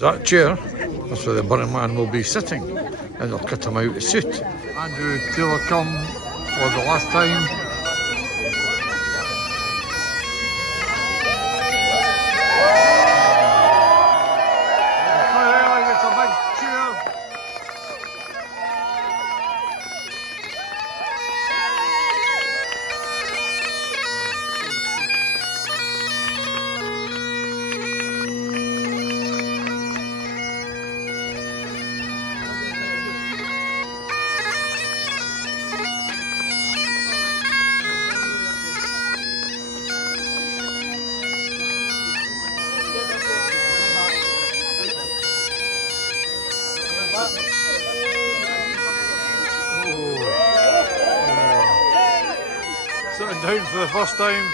That chair, that's where the Burryman will be sitting, and they'll cut him out a suit. Andrew Taylor come for the last time. It's a big cheer. Sitting down for the first time.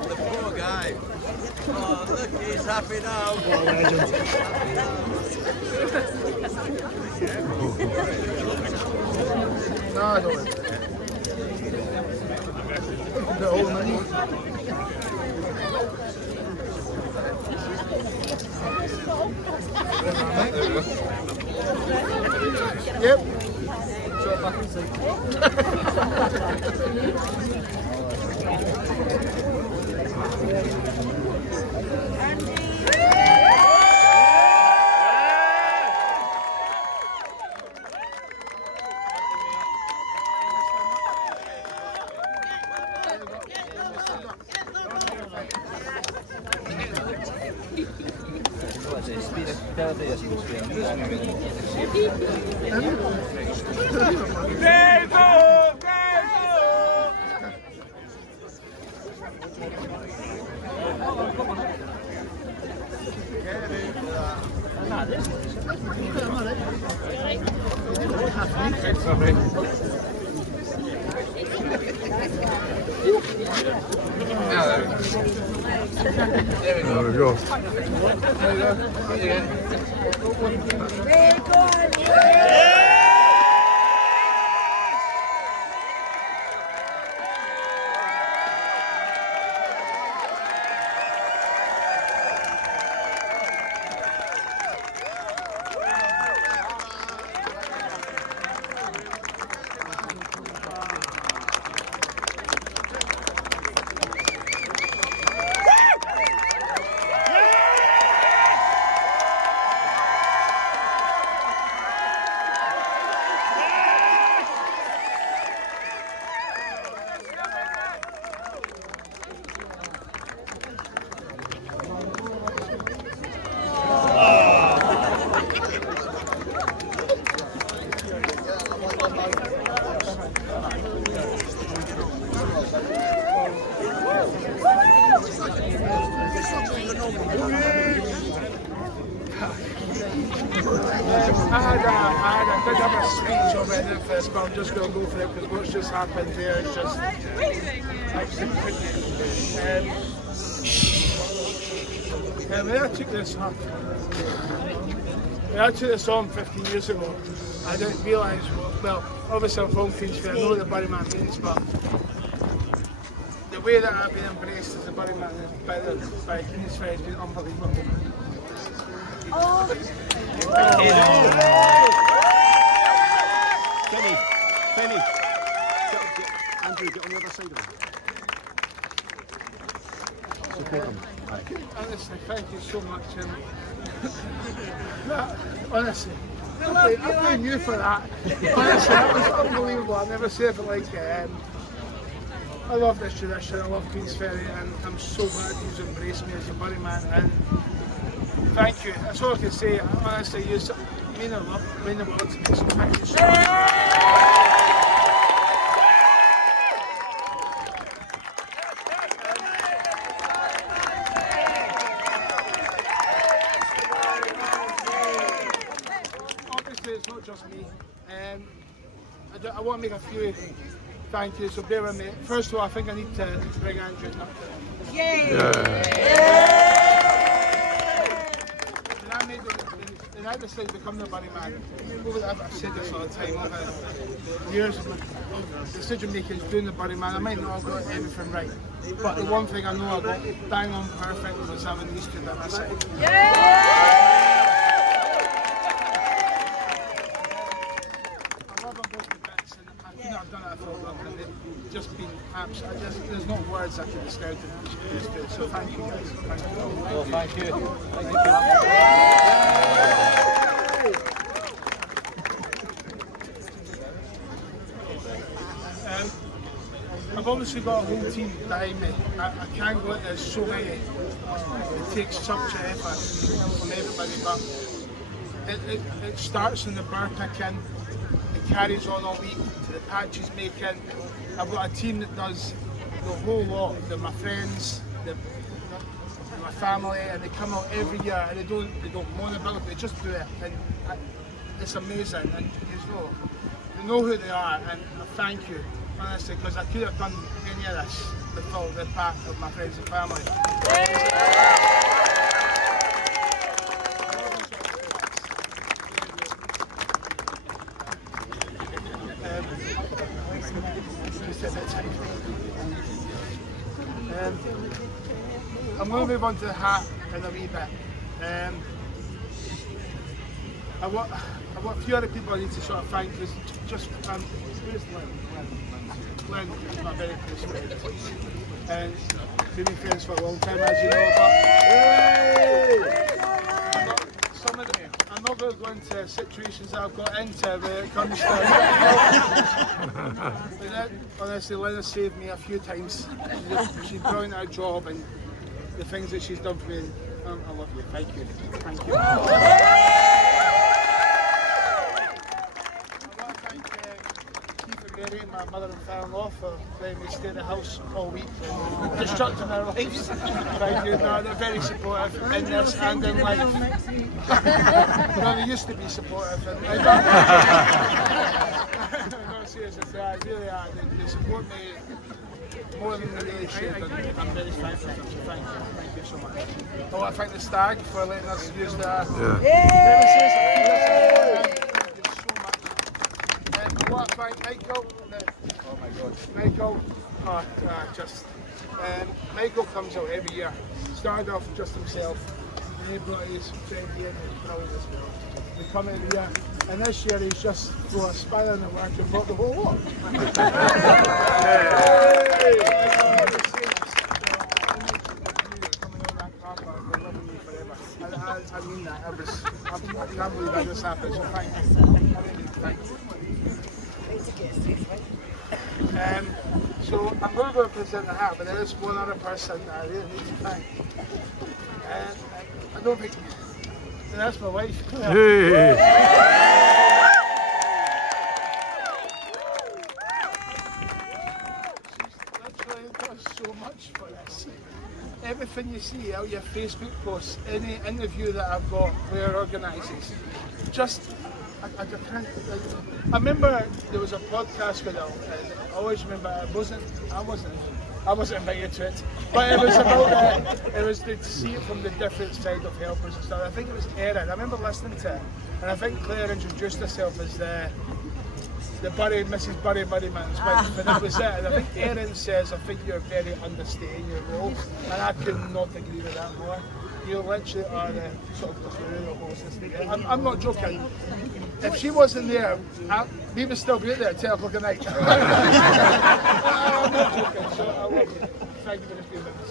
The poor guy. Oh, look, he's happy now. No, I don't. The old money. Yep. So back There we go. I did have a speech already at first, but I'm just going to go for it because what's just happened there is just when I took this on 15 years ago, I didn't realise, well, obviously I'm from Queensferry, I know what the Burryman means, but the way that I've been embraced as a Burryman by Queensferry has been unbelievable. Penny. Andrew, get on the other side of him. Support him. Honestly, thank you so much. Honestly, I blame you for that. Honestly, that was unbelievable. I've never seen it like it. I love this tradition, I love Queensferry, and I'm so glad you've embraced me as a Burryman. And thank you. That's all I can say. Honestly, you mean a lot to me. So thank you so much. I want to make a few thank yous, so bear with me. First of all, I think I need to bring Andrew up. When I decided to become the Burryman, I've said this all the time, over years of decision making doing the Burryman, I might not have got everything right, but the one thing I know I got bang on perfect was having these two by my side. I love them both to bits, and I couldn't have done it if I loved them. They've just been absolute. There's no words that can describe them. So thank you guys. Thank you. Oh, thank you. Thank you. I've obviously got a whole team behind me. I can't go into there's so many. It takes such an effort from everybody, but it starts in the burr picking, it carries on all week to the patches making. I've got a team that does the whole lot. They're my friends, they're my family, and they come out every year and they don't moan about it, they just do it. And it's amazing, and they know who they are, and I thank you. Honestly, because I could have done any of this without the part of my friends and family. I'm going to move on to the hat in a wee bit. I've got a few other people I need to sort of thank, because just where's Lynn is my very close friend, and we've been friends for a long time, as you know, but some of them, I'm not going to go into situations that I've got into when it comes to but honestly, Lynn has saved me a few times. She's brilliant at her job, and the things that she's done for me, I love you. Thank you. Thank you. Mary, my mother and father-in-law, for letting me stay at the house all week and disrupting their lives. Thank you. No, they're very supportive in this and in life. They used to be supportive. And no, seriously, they really are. They support me more than they really should, and I'm very thankful. So thank you. Thank you so much. I want to thank the Stag for letting us use the... What thank Michael? Oh my God, Michael! Michael comes out every year. Started off just himself, and he brought his friend here, and he's brilliant as well. We come every year, and this year he's just brought a spire in the work and brought the whole lot. I mean that. I can't believe that just happened. So thank you. Thank you. So I'm going to go and present the hat, but there is one other person that I really need to thank. I don't think that's my wife. She's literally does so much for this. Everything you see out your Facebook posts, any interview that I've got where it organises, just I remember there was a podcast with her, and I always remember I wasn't invited to it, but it was about it was to see it from the different side of helpers and stuff. I think it was Erin. I remember listening to it, and I think Claire introduced herself as the Mrs. Burryman's wife, and that was it. And I think Erin says, I think you're very understating your role, and I could not agree with that more. You literally are the sort of the hostess. I'm not joking. If she wasn't there, we would still be out there at 10 o'clock at night. I'm not joking, so I love you. Thank you for being with us.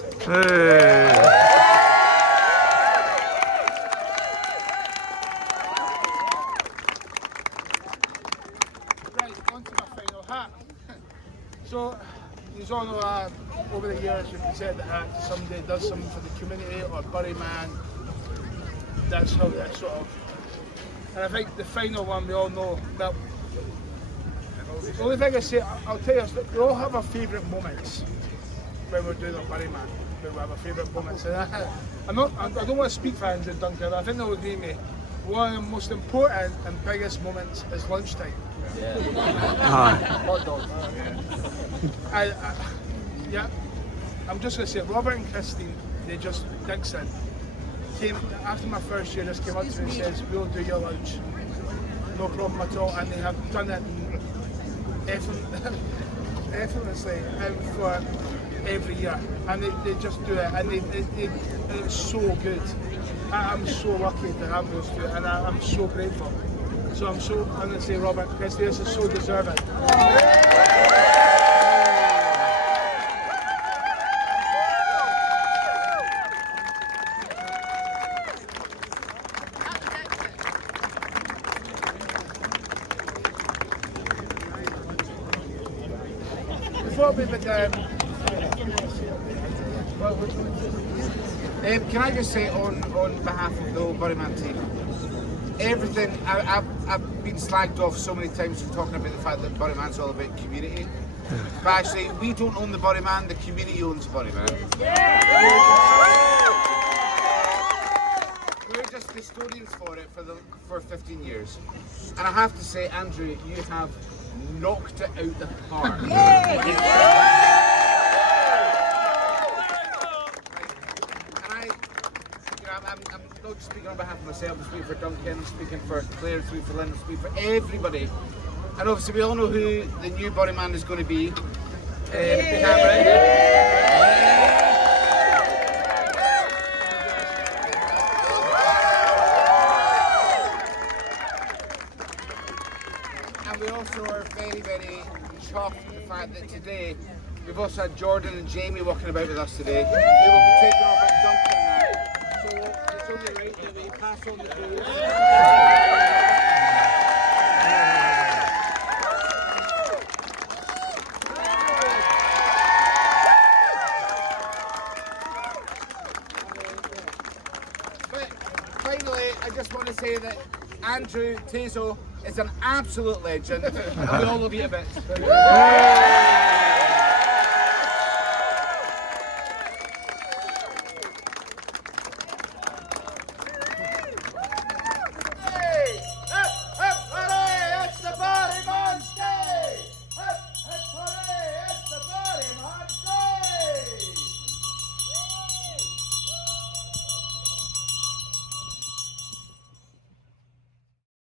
Right, on to my final hat. So, you all know over the years you present the hat to somebody who does something for the community or Burryman. That's how that sort of. And I think the final one we all know that. The only thing I say, I'll tell you is that we all have our favourite moments when we're doing our Burryman. We have our favourite moments. And I don't want to speak for Andrew Duncan, but I think they'll agree with me. one of the most important and biggest moments is lunchtime. Yeah, I'm just going to say, Robert and Christine, Dixon, came after my first year, just came up to me and says, we'll do your lunch. No problem at all, and they have done it effortlessly for every year, and they just do it, and it's so good. I'm so lucky to have those two, and I'm so grateful. So I'm going to say, Robert, Christy, this is so deserving. Before we begin, can I just say on behalf of the whole Burryman team, everything, I've been slagged off so many times for talking about the fact that Burryman's all about community. But actually, we don't own the Burryman, the community owns Burryman. We're just custodians for it for 15 years. And I have to say, Andrew, you have knocked it out the park. I'm not just speaking on behalf of myself, I'm speaking for Duncan, I'm speaking for Claire, I'm speaking for Lynn, I'm speaking for everybody. And obviously we all know who the new Burryman is going to be. And we also are very, very chuffed with the fact that today we've also had Jordan and Jamie walking about with us today. They will be taking off at Duncan now. So it's only right that we pass on the ball. But finally, I just want to say that Andrew Tazo is an absolute legend, and we all love you a bit.